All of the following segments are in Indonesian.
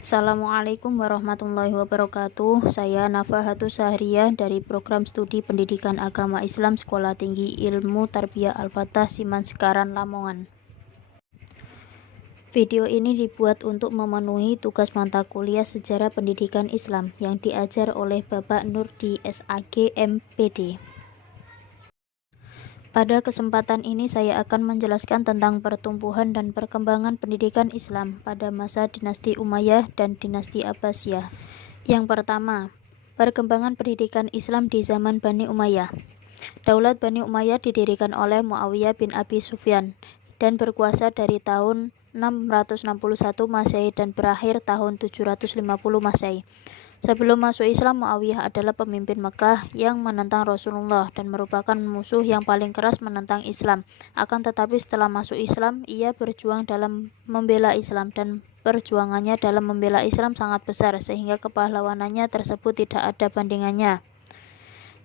Assalamualaikum warahmatullahi wabarakatuh. Saya Nafahatus Sahriyah dari Program Studi Pendidikan Agama Islam Sekolah Tinggi Ilmu Tarbiyah Al-Fatah Siman Sekaran, Lamongan. Video ini dibuat untuk memenuhi tugas mata kuliah Sejarah Pendidikan Islam yang diajar oleh Bapak Nur di SAG MPD. Pada kesempatan ini saya akan menjelaskan tentang pertumbuhan dan perkembangan pendidikan Islam pada masa dinasti Umayyah dan dinasti Abbasiyah. Yang pertama, perkembangan pendidikan Islam di zaman Bani Umayyah. Daulat Bani Umayyah didirikan oleh Muawiyah bin Abi Sufyan dan berkuasa dari tahun 661 Masehi dan berakhir tahun 750 Masehi. Sebelum masuk Islam, Muawiyah adalah pemimpin Mekah yang menentang Rasulullah dan merupakan musuh yang paling keras menentang Islam. Akan tetapi setelah masuk Islam, ia berjuang dalam membela Islam dan perjuangannya dalam membela Islam sangat besar sehingga kepahlawanannya tersebut tidak ada bandingannya.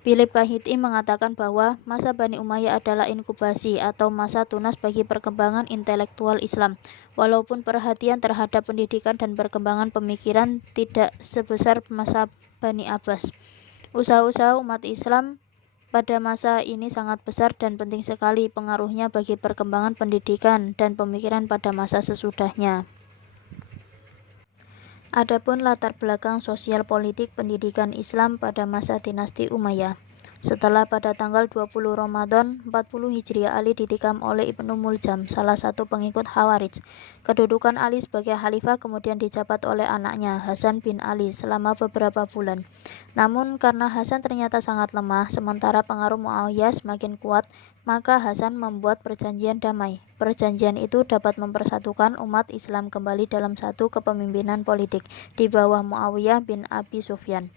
Philip Kahiti mengatakan bahwa masa Bani Umayyah adalah inkubasi atau masa tunas bagi perkembangan intelektual Islam, walaupun perhatian terhadap pendidikan dan perkembangan pemikiran tidak sebesar masa Bani Abbas. Usaha-usaha umat Islam pada masa ini sangat besar dan penting sekali pengaruhnya bagi perkembangan pendidikan dan pemikiran pada masa sesudahnya. Adapun latar belakang sosial politik pendidikan Islam pada masa dinasti Umayyah. Setelah pada tanggal 20 Ramadan 40 Hijriah Ali ditikam oleh Ibnu Muljam, salah satu pengikut Khawarij. Kedudukan Ali sebagai khalifah kemudian dijabat oleh anaknya Hasan bin Ali selama beberapa bulan. Namun karena Hasan ternyata sangat lemah, sementara pengaruh Muawiyah semakin kuat, maka Hasan membuat perjanjian damai. Perjanjian itu dapat mempersatukan umat Islam kembali dalam satu kepemimpinan politik di bawah Muawiyah bin Abi Sufyan.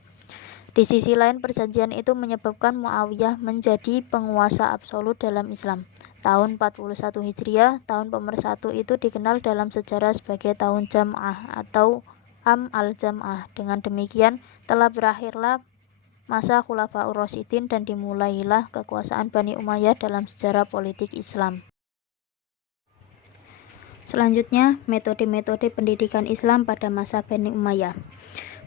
Di sisi lain, perjanjian itu menyebabkan Muawiyah menjadi penguasa absolut dalam Islam. Tahun 41 Hijriah, tahun pemersatu itu dikenal dalam sejarah sebagai tahun Jam'ah atau Am al-Jam'ah. Dengan demikian, telah berakhirlah masa Khulafaur Rasyidin dan dimulailah kekuasaan Bani Umayyah dalam sejarah politik Islam. Selanjutnya, metode-metode pendidikan Islam pada masa Bani Umayyah.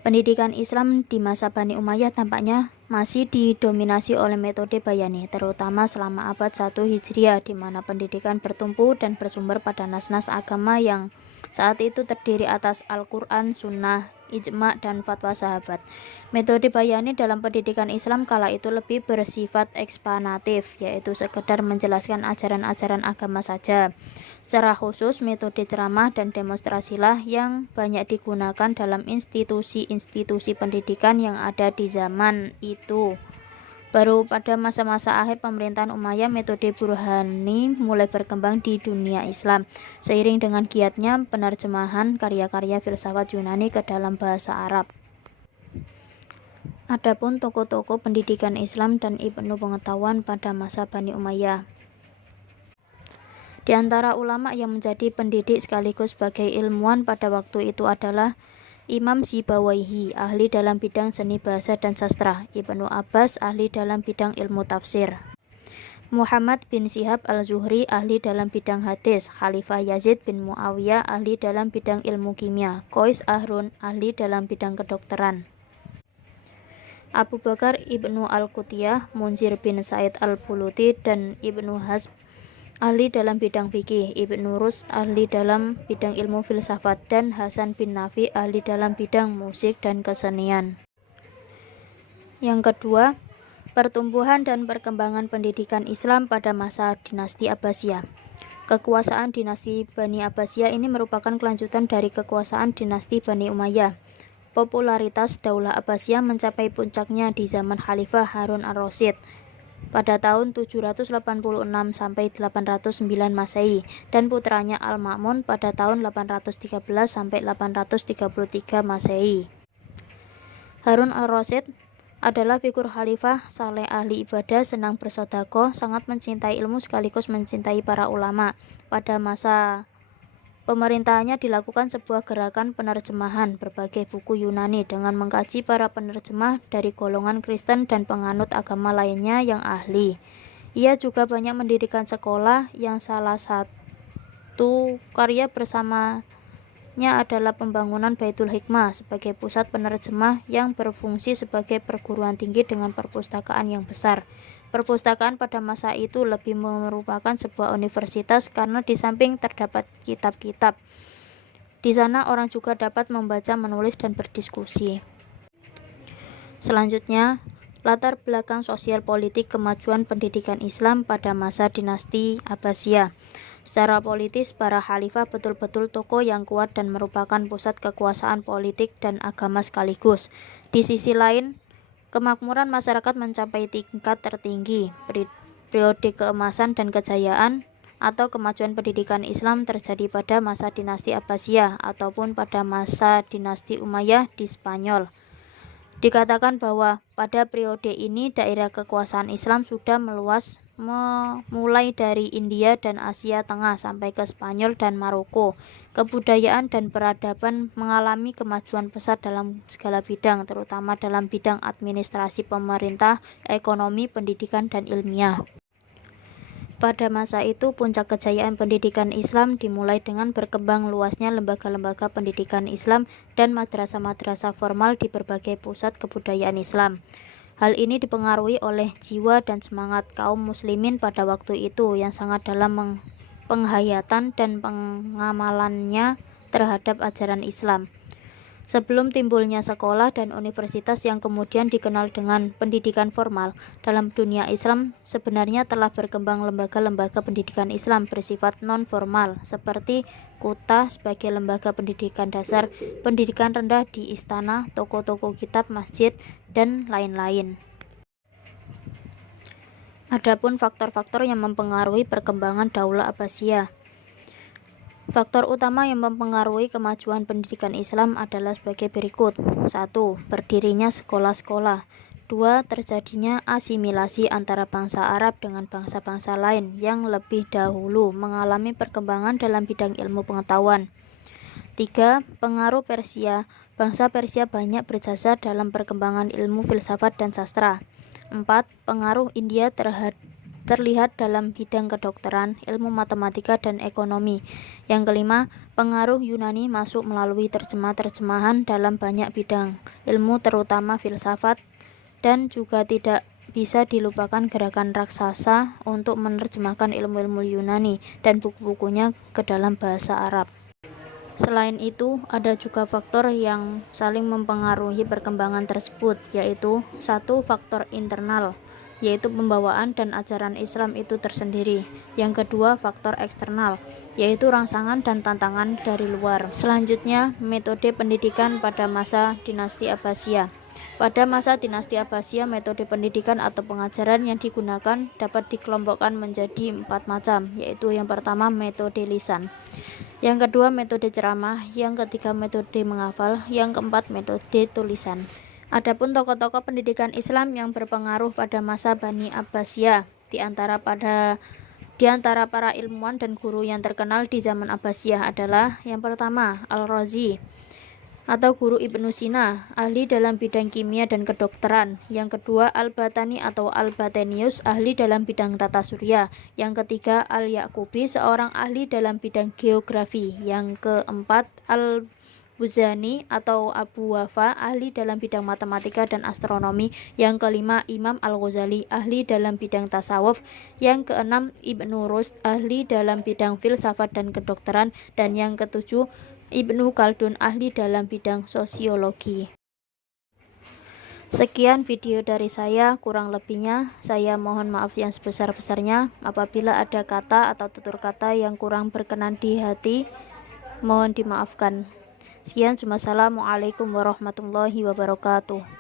Pendidikan Islam di masa Bani Umayyah tampaknya masih didominasi oleh metode Bayani, terutama selama abad 1 Hijriah, di mana pendidikan bertumpu dan bersumber pada nas-nas agama yang saat itu terdiri atas Al-Quran, Sunnah, Ijma' dan fatwa sahabat. Metode Bayani dalam pendidikan Islam kala itu lebih bersifat eksplanatif, yaitu sekedar menjelaskan ajaran-ajaran agama saja. Secara khusus, metode ceramah dan demonstrasilah yang banyak digunakan dalam institusi-institusi pendidikan yang ada di zaman itu. Baru pada masa-masa akhir pemerintahan Umayyah, metode Burhani mulai berkembang di dunia Islam, seiring dengan giatnya penerjemahan karya-karya filsafat Yunani ke dalam bahasa Arab. Adapun tokoh-tokoh pendidikan Islam dan Ibnu pengetahuan pada masa Bani Umayyah. Di antara ulama yang menjadi pendidik sekaligus sebagai ilmuwan pada waktu itu adalah Imam Sibawaihi, ahli dalam bidang seni bahasa dan sastra, Ibnu Abbas, ahli dalam bidang ilmu tafsir, Muhammad bin Syihab al-Zuhri, ahli dalam bidang hadis, Khalifah Yazid bin Muawiyah, ahli dalam bidang ilmu kimia, Qais Ahrun, ahli dalam bidang kedokteran, Abu Bakar Ibnu Al-Qutiyah, Munzir bin Said al-Buluti, dan Ibnu Hazm, ahli dalam bidang fikih, Ibnu Rus, ahli dalam bidang ilmu filsafat, dan Hasan bin Nafi, ahli dalam bidang musik dan kesenian. Yang kedua, pertumbuhan dan perkembangan pendidikan Islam pada masa dinasti Abbasiyah. Kekuasaan dinasti Bani Abbasiyah ini merupakan kelanjutan dari kekuasaan dinasti Bani Umayyah. Popularitas Daulah Abbasiyah mencapai puncaknya di zaman Khalifah Harun ar-Rasyid pada tahun 786 sampai 809 Masehi dan putranya Al-Ma'mun pada tahun 813 sampai 833 Masehi. Harun al-Rasyid adalah figur khalifah saleh, ahli ibadah, senang bersedekah, sangat mencintai ilmu sekaligus mencintai para ulama. Pada masa pemerintahannya dilakukan sebuah gerakan penerjemahan berbagai buku Yunani dengan mengkaji para penerjemah dari golongan Kristen dan penganut agama lainnya yang ahli. Ia juga banyak mendirikan sekolah yang salah satu karya bersama adalah pembangunan Baitul Hikmah sebagai pusat penerjemah yang berfungsi sebagai perguruan tinggi dengan perpustakaan yang besar. Perpustakaan pada masa itu lebih merupakan sebuah universitas karena di samping terdapat kitab-kitab, di sana orang juga dapat membaca, menulis, dan berdiskusi. Selanjutnya, latar belakang sosial politik kemajuan pendidikan Islam pada masa dinasti Abbasiyah. Secara politis, para khalifah betul-betul tokoh yang kuat dan merupakan pusat kekuasaan politik dan agama sekaligus. Di sisi lain, kemakmuran masyarakat mencapai tingkat tertinggi. Periode keemasan dan kejayaan atau kemajuan pendidikan Islam terjadi pada masa dinasti Abbasiyah ataupun pada masa dinasti Umayyah di Spanyol. Dikatakan bahwa pada periode ini daerah kekuasaan Islam sudah meluas mulai dari India dan Asia Tengah sampai ke Spanyol dan Maroko. Kebudayaan dan peradaban mengalami kemajuan pesat dalam segala bidang, terutama dalam bidang administrasi pemerintah, ekonomi, pendidikan, dan ilmiah. Pada masa itu, puncak kejayaan pendidikan Islam dimulai dengan berkembang luasnya lembaga-lembaga pendidikan Islam dan madrasah-madrasah formal di berbagai pusat kebudayaan Islam. Hal ini dipengaruhi oleh jiwa dan semangat kaum muslimin pada waktu itu yang sangat dalam penghayatan dan pengamalannya terhadap ajaran Islam. Sebelum timbulnya sekolah dan universitas yang kemudian dikenal dengan pendidikan formal, dalam dunia Islam sebenarnya telah berkembang lembaga-lembaga pendidikan Islam bersifat non-formal seperti kota sebagai lembaga pendidikan dasar, pendidikan rendah di istana, toko-toko kitab, masjid, dan lain-lain. Adapun faktor-faktor yang mempengaruhi perkembangan Daulah Abbasiyah. Faktor utama yang mempengaruhi kemajuan pendidikan Islam adalah sebagai berikut. 1. Berdirinya sekolah-sekolah. 2. Terjadinya asimilasi antara bangsa Arab dengan bangsa-bangsa lain yang lebih dahulu mengalami perkembangan dalam bidang ilmu pengetahuan. 3. Pengaruh Persia. Bangsa Persia banyak berjasa dalam perkembangan ilmu filsafat dan sastra. 4. Pengaruh India terlihat dalam bidang kedokteran, ilmu matematika, dan ekonomi. Yang kelima, pengaruh Yunani masuk melalui terjemahan dalam banyak bidang ilmu terutama filsafat, dan juga tidak bisa dilupakan gerakan raksasa untuk menerjemahkan ilmu-ilmu Yunani dan buku-bukunya ke dalam bahasa Arab. Selain itu, ada juga faktor yang saling mempengaruhi perkembangan tersebut, yaitu 1. Faktor internal, yaitu pembawaan dan ajaran Islam itu tersendiri. Yang kedua, faktor eksternal, yaitu rangsangan dan tantangan dari luar. Selanjutnya, metode pendidikan pada masa dinasti Abbasiyah. Pada masa dinasti Abbasiyah, metode pendidikan atau pengajaran yang digunakan dapat dikelompokkan menjadi 4 macam, yaitu yang pertama metode lisan, yang kedua metode ceramah, yang ketiga metode menghafal, yang keempat metode tulisan. Adapun tokoh-tokoh pendidikan Islam yang berpengaruh pada masa Bani Abbasiyah di antara para ilmuwan dan guru yang terkenal di zaman Abbasiyah adalah yang pertama Al-Razi atau guru Ibnu Sina, ahli dalam bidang kimia dan kedokteran. Yang kedua Al-Batani atau Al-Batenius, ahli dalam bidang tata surya. Yang ketiga Al-Yaqubi, seorang ahli dalam bidang geografi. Yang keempat Al-Buzani atau Abu Wafa, ahli dalam bidang matematika dan astronomi. Yang kelima Imam Al-Ghazali, ahli dalam bidang tasawuf. Yang keenam Ibnu Rushd, ahli dalam bidang filsafat dan kedokteran. Dan yang ketujuh Ibnu Khaldun, ahli dalam bidang sosiologi. Sekian video dari saya, kurang lebihnya saya mohon maaf yang sebesar-besarnya. Apabila ada kata atau tutur kata yang kurang berkenan di hati, mohon dimaafkan. Sekian, wassalamualaikum warahmatullahi wabarakatuh.